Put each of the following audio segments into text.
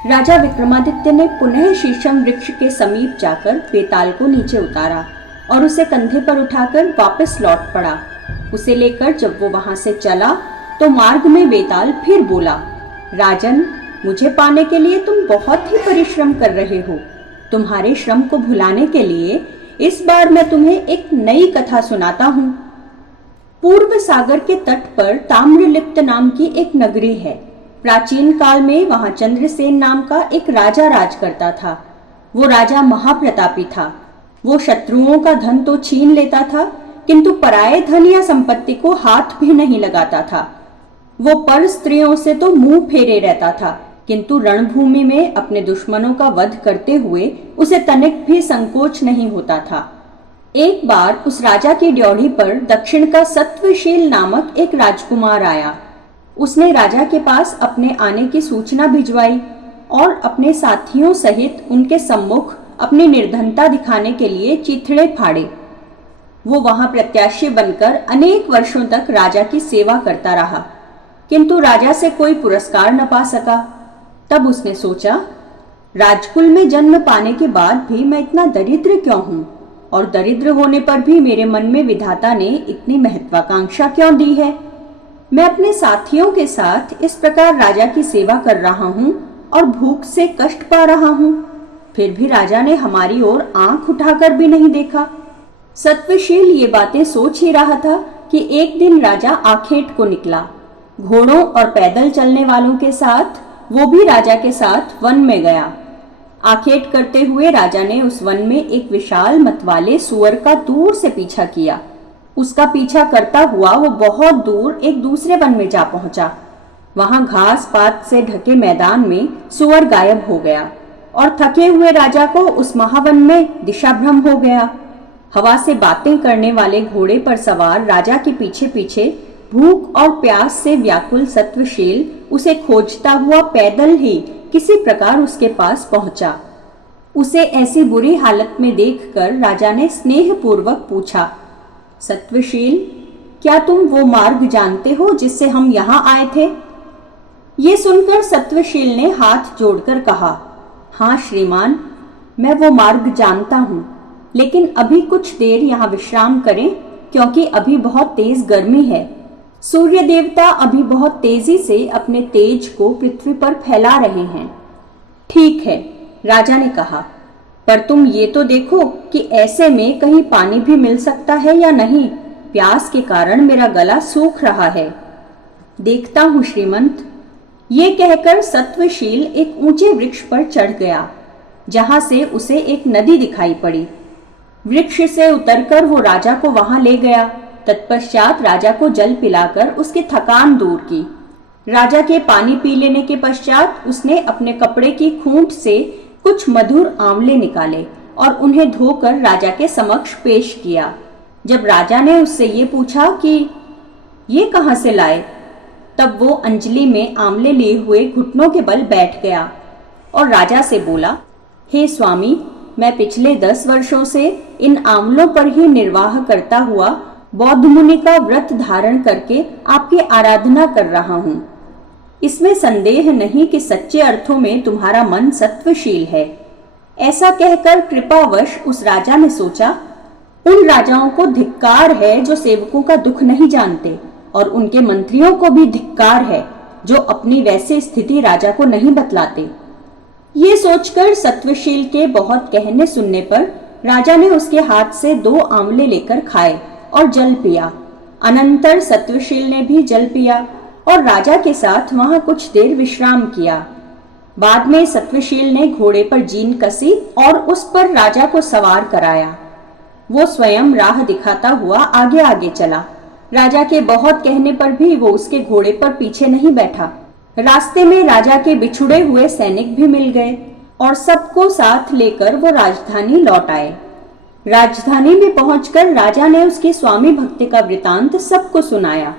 राजा विक्रमादित्य ने पुनः शीशम वृक्ष के समीप जाकर बेताल को नीचे उतारा और उसे कंधे पर उठाकर वापस लौट पड़ा। उसे लेकर जब वो वहां से चला तो मार्ग में बेताल फिर बोला, राजन, मुझे पाने के लिए तुम बहुत ही परिश्रम कर रहे हो। तुम्हारे श्रम को भुलाने के लिए इस बार मैं तुम्हें एक नई कथा सुनाता हूँ। पूर्व सागर के तट पर ताम्रलिप्त नाम की एक नगरी है। प्राचीन काल में वहां चंद्रसेन नाम का एक राजा राज करता था। वो राजा महाप्रतापी था। वो शत्रुओं का धन तो छीन लेता था, किंतु पराये धन या संपत्ति को हाथ भी नहीं लगाता था। वो पर स्त्रियों से तो मुंह फेरे रहता था, किंतु रणभूमि में अपने दुश्मनों का वध करते हुए उसे तनिक भी संकोच नहीं होता था। एक बार उस राजा की ड्योढ़ी पर दक्षिण का सत्वशील नामक एक राजकुमार आया। उसने राजा के पास अपने आने की सूचना भिजवाई और अपने साथियों सहित उनके सम्मुख अपनी निर्धनता दिखाने के लिए चिथड़े फाड़े। वो वहां प्रत्याशी बनकर अनेक वर्षों तक राजा की सेवा करता रहा, किंतु राजा से कोई पुरस्कार न पा सका। तब उसने सोचा, राजकुल में जन्म पाने के बाद भी मैं इतना दरिद्र क्यों हूं, और दरिद्र होने पर भी मेरे मन में विधाता ने इतनी महत्वाकांक्षा क्यों दी है। मैं अपने साथियों के साथ इस प्रकार राजा की सेवा कर रहा हूं और भूख से कष्ट पा रहा हूं, फिर भी राजा ने हमारी ओर आंख उठाकर भी नहीं देखा। सत्वशील ये बातें सोच ही रहा था कि एक दिन राजा आखेट को निकला। घोड़ों और पैदल चलने वालों के साथ वो भी राजा के साथ वन में गया। आखेट करते हुए राजा ने उस वन में एक विशाल मतवाले सुअर का दूर से पीछा किया। उसका पीछा करता हुआ वो बहुत दूर एक दूसरे वन में जा पहुंचा। वहां घास पात से ढके मैदान में सुअर गायब हो गया और थके हुए राजा को उस महावन में दिशाभ्रम हो गया। हवा से बातें करने वाले घोड़े पर सवार राजा के पीछे पीछे भूख और प्यास से व्याकुल सत्वशील उसे खोजता हुआ पैदल ही किसी प्रकार उसके पास पहुंचा। उसे ऐसी बुरी हालत में देखकर राजा ने स्नेहपूर्वक पूछा, सत्वशील, क्या तुम वो मार्ग जानते हो जिससे हम यहाँ आए थे? ये सुनकर सत्वशील ने हाथ जोड़कर कहा, हाँ श्रीमान, मैं वो मार्ग जानता हूँ, लेकिन अभी कुछ देर यहाँ विश्राम करें, क्योंकि अभी बहुत तेज गर्मी है। सूर्य देवता अभी बहुत तेजी से अपने तेज को पृथ्वी पर फैला रहे हैं। ठीक है, राजा ने कहा, पर तुम ये तो देखो कि ऐसे में कहीं पानी भी मिल सकता है या नहीं। प्यास के कारण मेरा गला सूख रहा है। देखता हूँ श्रीमंत। ये कहकर सत्वशील एक ऊंचे वृक्ष पर चढ़ गया, जहां से उसे एक नदी दिखाई पड़ी। वृक्ष से उतरकर वो राजा को वहां ले गया। तत्पश्चात राजा को जल पिलाकर उसकी थकान दूर की। राजा के पानी पी लेने के पश्चात उसने अपने कपड़े की खूंट से कुछ मधुर आंवले निकाले और उन्हें धोकर राजा के समक्ष पेश किया। जब राजा ने उससे ये पूछा कि ये कहाँ से लाए, तब वो अंजलि में आंवले लिए हुए घुटनों के बल बैठ गया और राजा से बोला, हे स्वामी, मैं पिछले 10 वर्षों से इन आंवलों पर ही निर्वाह करता हुआ बौद्ध मुनि का व्रत धारण करके आपकी आराधना कर रहा हूँ। इसमें संदेह नहीं कि सच्चे अर्थों में तुम्हारा मन सत्वशील है। ऐसा कहकर कृपावश उस राजा ने सोचा, उन राजाओं को धिक्कार है जो सेवकों का दुख नहीं जानते, और उनके मंत्रियों को भी धिक्कार है जो अपनी वैसी स्थिति राजा को नहीं बतलाते। ये सोचकर सत्वशील के बहुत कहने सुनने पर राजा ने उसके हाथ से 2 आंवले लेकर खाए और जल पिया। अनंतर सत्वशील ने भी जल पिया और राजा के साथ वहां कुछ देर विश्राम किया। बाद में सत्वशील ने घोड़े पर जीन कसी और उस पर राजा को सवार कराया। वो स्वयं राह दिखाता हुआ आगे आगे चला। राजा के बहुत कहने पर भी वो उसके घोड़े पर पीछे नहीं बैठा। रास्ते में राजा के बिछुड़े हुए सैनिक भी मिल गए और सबको साथ लेकर वो राजधानी लौट आए। राजधानी में पहुंचकर राजा ने उसकी स्वामी भक्ति का वृतांत सबको सुनाया,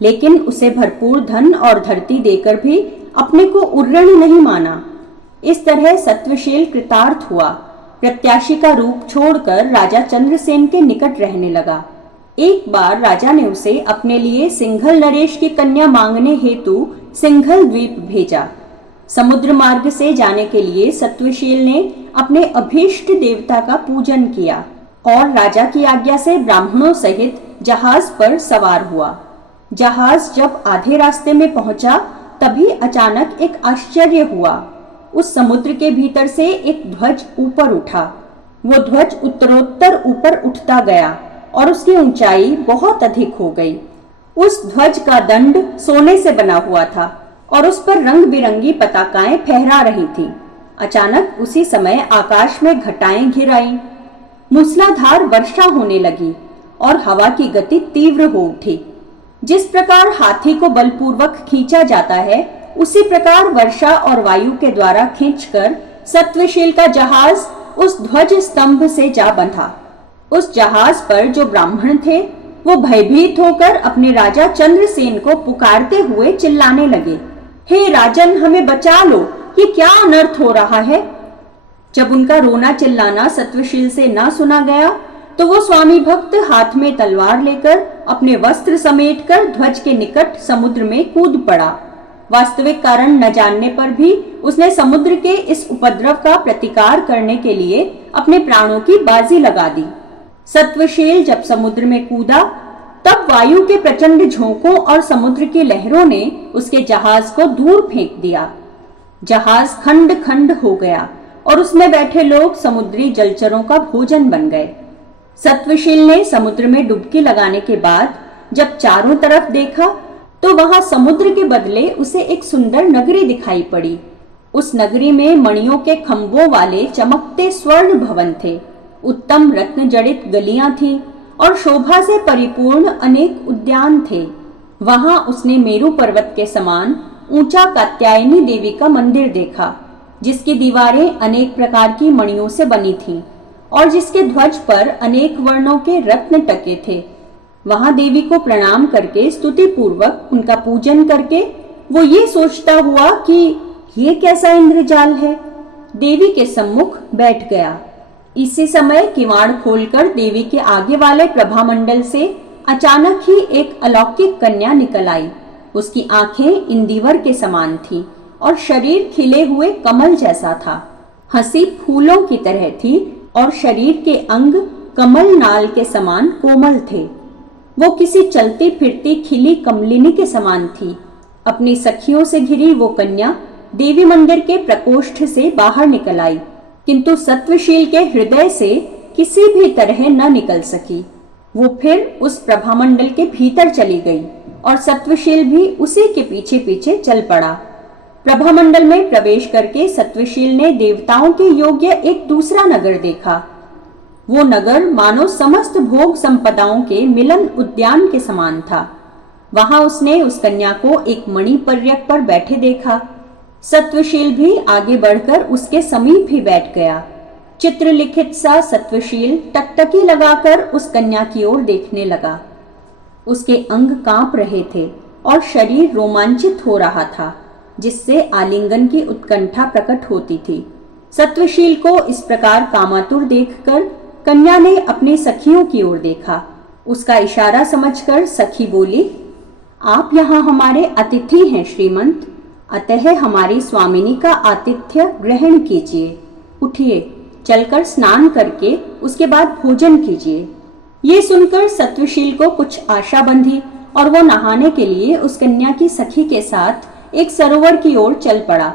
लेकिन उसे भरपूर धन और धरती देकर भी अपने को उर्ऋणी नहीं माना। इस तरह सत्वशील कृतार्थ हुआ। प्रत्याशी का रूप छोड़कर राजा चंद्रसेन के निकट रहने लगा। एक बार राजा ने उसे अपने लिए सिंघल नरेश की कन्या मांगने हेतु सिंघल द्वीप भेजा। समुद्र मार्ग से जाने के लिए सत्वशील ने अपने अभीष्ट देवता का पूजन किया और राजा की आज्ञा से ब्राह्मणों सहित जहाज पर सवार हुआ। जहाज जब आधे रास्ते में पहुंचा तभी अचानक एक आश्चर्य हुआ। उस समुद्र के भीतर से एक ध्वज ऊपर उठा। वो ध्वज उत्तरोत्तर ऊपर उठता गया और उसकी ऊंचाई बहुत अधिक हो गई। उस ध्वज का दंड सोने से बना हुआ था और उस पर रंग बिरंगी पताकाएं फहरा रही थीं। अचानक उसी समय आकाश में घटाएं घिर आईं। मूसलाधार वर्षा होने लगी और हवा की गति तीव्र हो उठी। जिस प्रकार हाथी को बलपूर्वक खींचा जाता है, उसी प्रकार वर्षा और वायु के द्वारा खींचकर सत्वशील का जहाज उस ध्वज स्तंभ से जा बंधा। उस जहाज पर जो ब्राह्मण थे वो भयभीत होकर अपने राजा चंद्रसेन को पुकारते हुए चिल्लाने लगे, हे राजन, हमें बचा लो, ये क्या अनर्थ हो रहा है। जब उनका रोना चिल्लाना सत्वशील से न सुना गया तो वो स्वामी भक्त हाथ में तलवार लेकर अपने वस्त्र समेटकर ध्वज के निकट समुद्र में कूद पड़ा। वास्तविक कारण न जानने पर भी उसने समुद्र के इस उपद्रव का प्रतिकार करने के लिए अपने प्राणों की बाजी लगा दी। सत्वशील जब समुद्र में कूदा तब वायु के प्रचंड झोंकों और समुद्र की लहरों ने उसके जहाज को दूर फेंक दिया। जहाज खंड खंड हो गया और उसमें बैठे लोग समुद्री जलचरों का भोजन बन गए। सत्वशील ने समुद्र में डुबकी लगाने के बाद जब चारों तरफ देखा तो वहां समुद्र के बदले उसे एक सुंदर नगरी दिखाई पड़ी। उस नगरी में मणियों के खंभों वाले चमकते स्वर्ण भवन थे, उत्तम रत्न जड़ित गलियां थीं और शोभा से परिपूर्ण अनेक उद्यान थे। वहां उसने मेरु पर्वत के समान ऊंचा कात्यायनी देवी का मंदिर देखा, जिसकी दीवारें अनेक प्रकार की मणियों से बनी थीं और जिसके ध्वज पर अनेक वर्णों के रत्न टके थे। वहां देवी को प्रणाम करके स्तुति पूर्वक उनका पूजन करके वो ये सोचता हुआ कि ये कैसा इंद्रजाल है, देवी के सम्मुख बैठ गया। इसी समय किवाड़ खोलकर देवी के आगे वाले प्रभामंडल से अचानक ही एक अलौकिक कन्या निकल आई। उसकी आंखें इंदिवर के समान थी और शरीर खिले हुए कमल जैसा था। हंसी फूलों की तरह थी और शरीर के अंग कमल नाल के समान कोमल थे। वो किसी चलती फिरती खिली कमलिनी के समान थी। अपनी सखियों से घिरी वो कन्या देवी मंदिर के प्रकोष्ठ से बाहर निकल आई, किंतु सत्वशील के हृदय से किसी भी तरह न निकल सकी। वो फिर उस प्रभामंडल के भीतर चली गई और सत्वशील भी उसी के पीछे पीछे चल पड़ा। प्रभामंडल में प्रवेश करके सत्वशील ने देवताओं के योग्य एक दूसरा नगर देखा। वो नगर मानो समस्त भोग संपदाओं के मिलन उद्यान के समान था। वहां उसने उस कन्या को एक मणि पर्यक पर बैठे देखा। सत्वशील भी आगे बढ़कर उसके समीप ही बैठ गया। चित्रलिखित सा सत्वशील टकटकी लगाकर उस कन्या की ओर देखने लगा। उसके अंग कांप रहे थे और शरीर रोमांचित हो रहा था, जिससे आलिंगन की उत्कंठा प्रकट होती थी। सत्वशील को इस प्रकार कामातुर देखकर कन्या ने अपनी सखियों की ओर देखा। उसका इशारा समझकर सखी बोली, आप यहाँ हमारे अतिथि हैं श्रीमंत, अतः हमारी स्वामिनी का आतिथ्य ग्रहण कीजिए। उठिए, चलकर स्नान करके उसके बाद भोजन कीजिए। ये सुनकर सत्वशील को कुछ आशा बंधी और वो नहाने के लिए उस कन्या की सखी के साथ एक सरोवर की ओर चल पड़ा,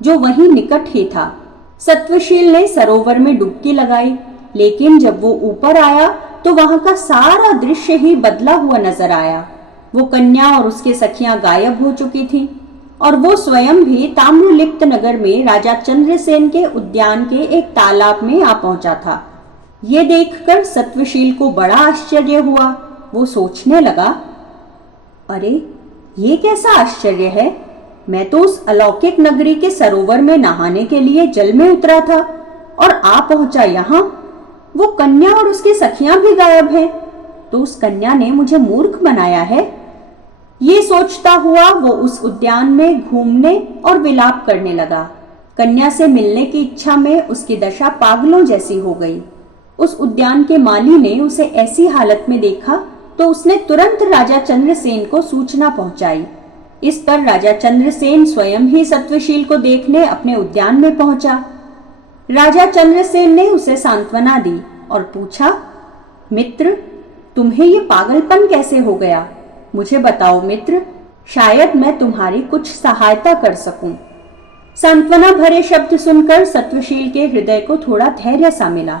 जो वहीं निकट ही था। सत्वशील ने सरोवर में डुबकी लगाई, लेकिन जब वो ऊपर आया तो वहां का सारा दृश्य ही बदला हुआ नजर आया। वो कन्या और उसके सखियां गायब हो चुकी थी और वो स्वयं भी ताम्रलिप्त नगर में राजा चंद्रसेन के उद्यान के एक तालाब में आ पहुंचा था। ये देखकर सत्वशील को बड़ा आश्चर्य हुआ। वो सोचने लगा, अरे ये कैसा आश्चर्य है, मैं तो उस अलौकिक नगरी के सरोवर में नहाने के लिए जल में उतरा था और आ पहुंचा यहाँ। वो कन्या और उसकी सखियां भी गायब हैं, तो उस कन्या ने मुझे मूर्ख बनाया है। ये सोचता हुआ वो उस उद्यान में घूमने और विलाप करने लगा। कन्या से मिलने की इच्छा में उसकी दशा पागलों जैसी हो गई। उस उद्यान के माली ने उसे ऐसी हालत में देखा तो उसने तुरंत राजा चंद्रसेन को सूचना पहुंचाई। इस पर राजा चंद्रसेन स्वयं ही सत्वशील को देखने अपने उद्यान में पहुंचा। राजा चंद्रसेन ने उसे सांत्वना दी और पूछा, मित्र, तुम्हें ये पागलपन कैसे हो गया? मुझे बताओ मित्र, शायद मैं तुम्हारी कुछ सहायता कर सकूं। सांत्वना भरे शब्द सुनकर सत्वशील के हृदय को थोड़ा धैर्य सा मिला।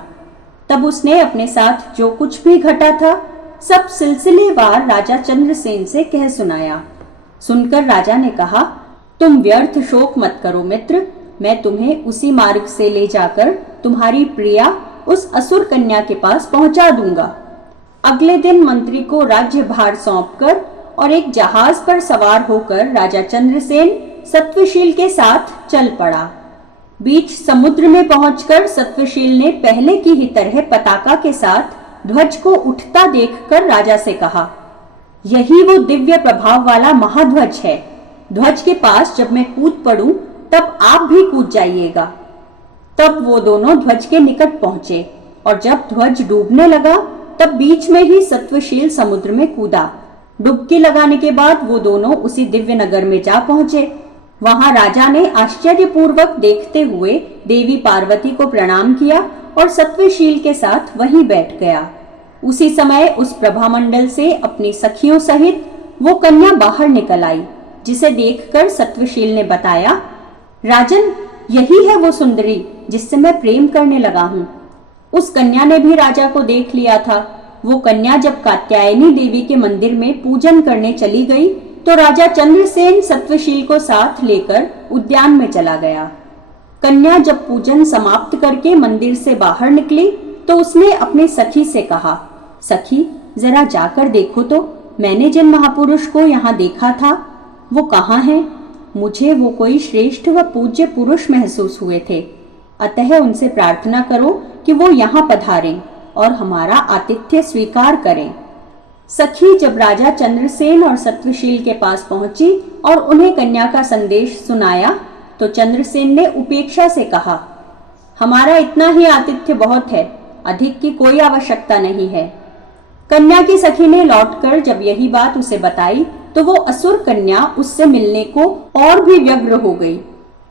तब उसने अपने साथ जो कुछ भी घटा था सब सिलसिलेवार राजा चंद्रसेन से कह सुनाया। सुनकर राजा ने कहा, तुम व्यर्थ शोक मत करो मित्र, मैं तुम्हें उसी मार्ग से ले जाकर तुम्हारी प्रिया उस असुर कन्या के पास पहुंचा दूंगा। अगले दिन मंत्री को राज्य भार सौंपकर और एक जहाज पर सवार होकर राजा चंद्रसेन सत्वशील के साथ चल पड़ा। बीच समुद्र में पहुंचकर सत्वशील ने पहले की ही तरह पताका के साथ ध्वज को उठता देखकर राजा से कहा, यही वो दिव्य प्रभाव वाला महाध्वज है। ध्वज के पास जब मैं कूद पड़ूं तब आप भी कूद जाइएगा। तब वो दोनों ध्वज के निकट पहुंचे और जब ध्वज डूबने लगा तब बीच में ही सत्वशील समुद्र में कूदा। डुबकी लगाने के बाद वो दोनों उसी दिव्य नगर में जा पहुंचे। वहां राजा ने आश्चर्यपूर्वक देखते हुए देवी पार्वती को प्रणाम किया और सत्वशील के साथ वहीं बैठ गया। उसी समय उस प्रभामंडल से अपनी सखियों सहित वो कन्या बाहर निकल आई, जिसे देखकर सत्वशील ने बताया, राजन, यही है वो सुंदरी जिससे मैं प्रेम करने लगा हूँ। उस कन्या ने भी राजा को देख लिया था। वो कन्या जब कात्यायनी देवी के मंदिर में पूजन करने चली गई तो राजा चंद्रसेन सत्वशील को साथ लेकर उद्यान में चला गया। कन्या जब पूजन समाप्त करके मंदिर से बाहर निकली तो उसने अपने सखी से कहा, सखी, जरा जाकर देखो तो मैंने जिन महापुरुष को यहाँ देखा था वो कहाँ हैं? मुझे वो कोई श्रेष्ठ व पूज्य पुरुष महसूस हुए थे। अतः उनसे प्रार्थना करो कि वो यहाँ पधारें और हमारा आतिथ्य स्वीकार करें। सखी जब राजा चंद्रसेन और सत्वशील के पास पहुंची और उन्हें कन्या का संदेश सुनाया तो चंद्रसेन ने उपेक्षा से कहा, हमारा इतना ही आतिथ्य बहुत है, अधिक की कोई आवश्यकता नहीं है। कन्या की सखी ने लौटकर जब यही बात उसे बताई तो वो असुर कन्या उससे मिलने को और भी व्यग्र हो गई।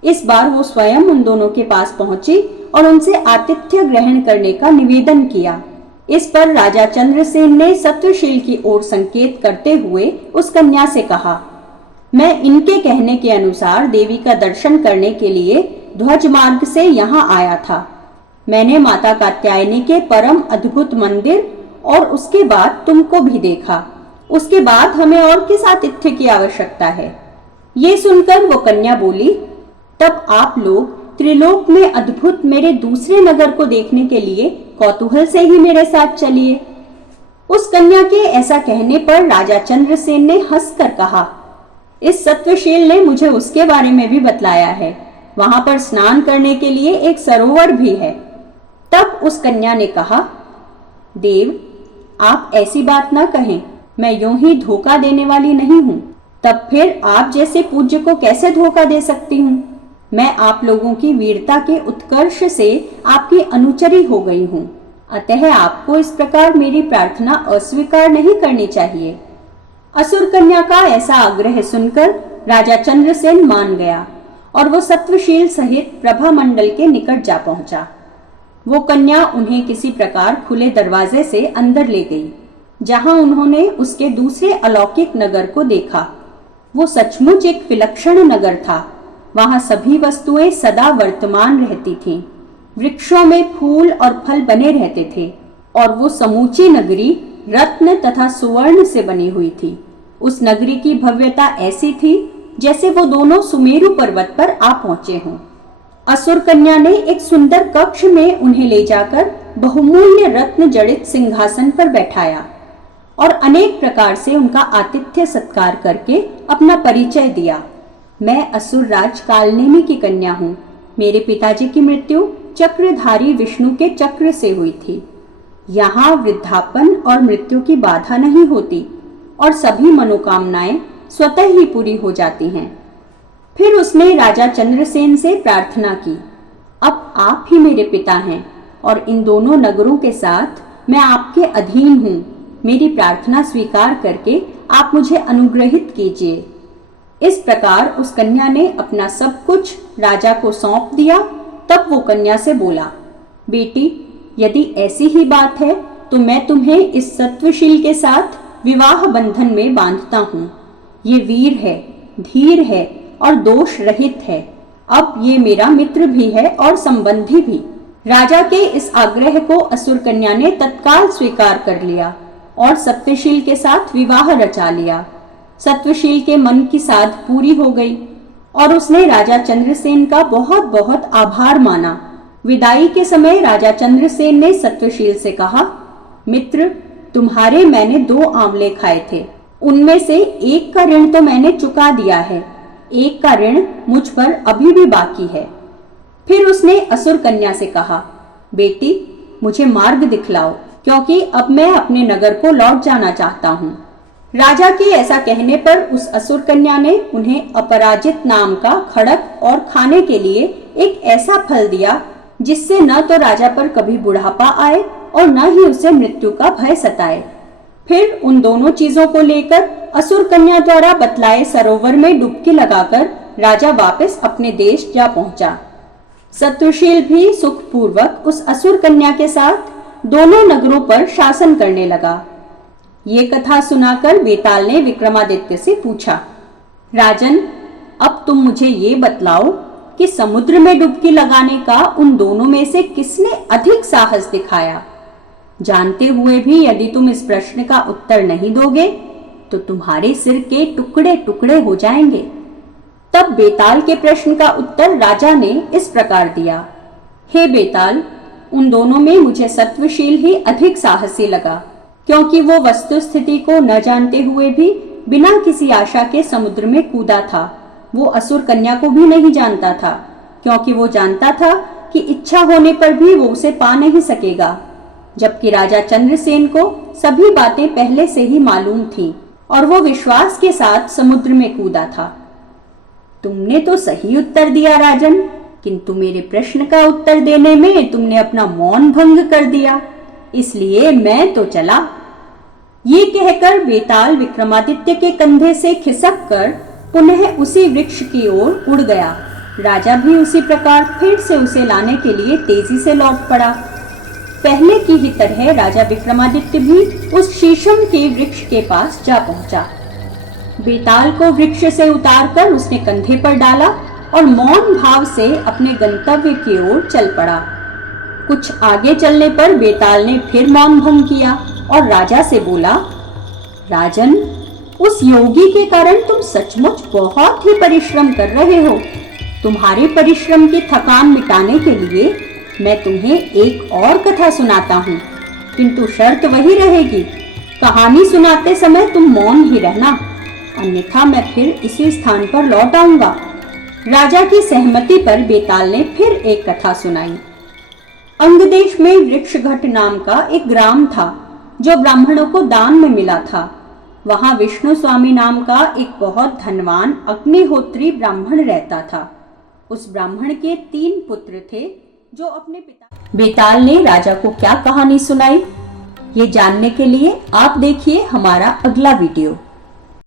इस बार वो स्वयं उन दोनों के पास पहुंची और उनसे आतिथ्य ग्रहण करने का निवेदन किया। इस पर राजा चंद्रसेन ने सत्वशील की ओर संकेत करते हुए उस कन्या से कहा, मैं इनके कहने के अनुसार देवी का दर्शन करने के लिए ध्वज मार्ग से यहाँ आया था। मैंने माता कात्यायनी के परम अद्भुत मंदिर और उसके बाद तुमको भी देखा। उसके बाद हमें और किस आतिथ्य की आवश्यकता है? ये सुनकर वो कन्या बोली, तब आप लोग त्रिलोक में अद्भुत मेरे दूसरे नगर को देखने के लिए कौतूहल से ही मेरे साथ चलिए। उस कन्या के ऐसा कहने पर राजा चंद्रसेन ने हंसकर कहा, इस सत्वशील ने मुझे उसके बारे में भी बतलाया है। वहां पर स्नान करने के लिए एक सरोवर भी है। तब उस कन्या ने कहा, देव, आप ऐसी बात ना कहें, मैं यूं ही धोखा देने वाली नहीं हूँ। तब फिर आप जैसे पूज्य को कैसे धोखा दे सकती हूँ? मैं आप लोगों की वीरता के उत्कर्ष से आपकी अनुचरी हो गई हूँ, अतः आपको इस प्रकार मेरी प्रार्थना अस्वीकार नहीं करनी चाहिए। असुर कन्या का ऐसा आग्रह सुनकर राजा चंद्रसेन मान गया और वो सत्वशील सहित प्रभा मंडल के निकट जा पहुंचा। वो कन्या उन्हें किसी प्रकार खुले दरवाजे से अंदर ले गई, जहां उन्होंने उसके दूसरे अलौकिक नगर को देखा। वो सचमुच एक विलक्षण नगर था। वहां सभी वस्तुएं सदा वर्तमान रहती थीं। वृक्षों में फूल और फल बने रहते थे और वो समूची नगरी रत्न तथा सुवर्ण से बनी हुई थी। उस नगरी की भव्यता ऐसी थी जैसे वो दोनों सुमेरु पर्वत पर आ पहुंचे हों। असुर कन्या ने एक सुंदर कक्ष में उन्हें ले जाकर बहुमूल्य रत्न जड़ित सिंहासन पर बैठाया और अनेक प्रकार से उनका आतिथ्य सत्कार करके अपना परिचय दिया। मैं असुर राज कालनेमी की कन्या हूँ। मेरे पिताजी की मृत्यु चक्रधारी विष्णु के चक्र से हुई थी। यहाँ वृद्धापन और मृत्यु की बाधा नहीं होती और सभी मनोकामनाएं स्वतः ही पूरी हो जाती हैं। फिर उसने राजा चंद्रसेन से प्रार्थना की, अब आप ही मेरे पिता हैं और इन दोनों नगरों के साथ मैं आपके अधीन हूँ। मेरी प्रार्थना स्वीकार करके आप मुझे अनुग्रहित कीजिए। इस प्रकार उस कन्या ने अपना सब कुछ राजा को सौंप दिया। तब वो कन्या से बोला, बेटी, यदि ऐसी ही बात है तो मैं तुम्हें इस सत्वशील के साथ विवाह बंधन में बांधता हूँ। ये वीर है, धीर है और दोष रहित है। अब ये मेरा मित्र भी है और संबंधी भी। राजा के इस आग्रह को असुर कन्या ने तत्काल स्वीकार कर लिया और सत्वशील के साथ विवाह रचा लिया। सत्वशील के मन की साध पूरी हो गई और उसने राजा चंद्रसेन का बहुत बहुत आभार माना। विदाई के समय राजा चंद्रसेन ने सत्वशील से कहा, मित्र, तुम्हारे मैंने 2 आंवले खाए थे, उनमें से एक का ऋण तो मैंने चुका दिया है, एक का ऋण मुझ पर अभी भी बाकी है। फिर उसने असुर कन्या से कहा, बेटी, मुझे मार्ग दिखलाओ, क्योंकि अब मैं अपने नगर को लौट जाना चाहता हूँ। राजा के ऐसा कहने पर उस असुर कन्या ने उन्हें अपराजित नाम का खड़ग और खाने के लिए एक ऐसा फल दिया जिससे न तो राजा पर कभी बुढ़ापा आए और न ही उसे मृत्यु का भय सताए। फिर उन दोनों चीजों को लेकर असुर कन्या द्वारा बतलाए सरोवर में डुबकी लगाकर राजा वापस अपने देश जा पहुंचा। सत्वशील भी सुखपूर्वक उस असुर कन्या के साथ दोनों नगरों पर शासन करने लगा। ये कथा सुनाकर बेताल ने विक्रमादित्य से पूछा, राजन, अब तुम मुझे ये बतलाओ कि समुद्र में डुबकी लगाने का उन दोनों में से किसने अधिक साहस दिखाया। जानते हुए भी यदि तुम इस प्रश्न का उत्तर नहीं दोगे तो तुम्हारे सिर के टुकड़े टुकड़े हो जाएंगे। तब बेताल के प्रश्न का उत्तर राजा ने इस प्रकार दिया, हे बेताल, उन दोनों में मुझे सत्वशील ही अधिक साहसी लगा, क्योंकि वो वस्तु स्थिति को न जानते हुए भी बिना किसी आशा के समुद्र में कूदा था। वो असुर कन्या को भी नहीं जानता था, क्योंकि वो जानता था कि इच्छा होने पर भी वो उसे पा नहीं सकेगा। जबकि राजा चंद्रसेन को सभी बातें पहले से ही मालूम थी और वो विश्वास के साथ समुद्र में कूदा था। तुमने तो सही उत्तर दिया राजन, किंतु मेरे प्रश्न का उत्तर देने में तुमने अपना मौन भंग कर दिया, इसलिए मैं तो चला। ये कहकर बेताल विक्रमादित्य के कंधे से खिसक कर पुनः उसी वृक्ष की ओर उड़ गया। राजा भी उसी प्रकार फिर से उसे लाने के लिए तेजी से लौट पड़ा। पहले की ही तरह राजा विक्रमादित्य भी उस शीशम के वृक्ष के पास जा पहुंचा। बेताल को वृक्ष से उतारकर उसने कंधे पर डाला और मौन भाव से अपने गंतव्य की ओर चल पड़ा। कुछ आगे चलने पर बेताल ने फिर मौन भंग किया और राजा से बोला, राजन, उस योगी के कारण तुम सचमुच बहुत ही परिश्रम कर रहे हो। तुम्हारे परिश्रम की थकान मिटाने के लिए मैं तुम्हें एक और कथा सुनाता हूँ, किंतु शर्त वही रहेगी, कहानी सुनाते समय तुम मौन ही रहना, अन्यथा मैं फिर इसी स्थान पर लौट आऊंगा। राजा की सहमति पर बेताल ने फिर एक कथा सुनाई। अंगदेश में वृक्षघट नाम का एक ग्राम था जो ब्राह्मणों को दान में मिला था। वहां विष्णु स्वामी नाम का एक बहुत धनवान अग्निहोत्री ब्राह्मण रहता था। उस ब्राह्मण के 3 पुत्र थे जो अपने पिता। बेताल ने राजा को क्या कहानी सुनाई, ये जानने के लिए आप देखिए हमारा अगला वीडियो।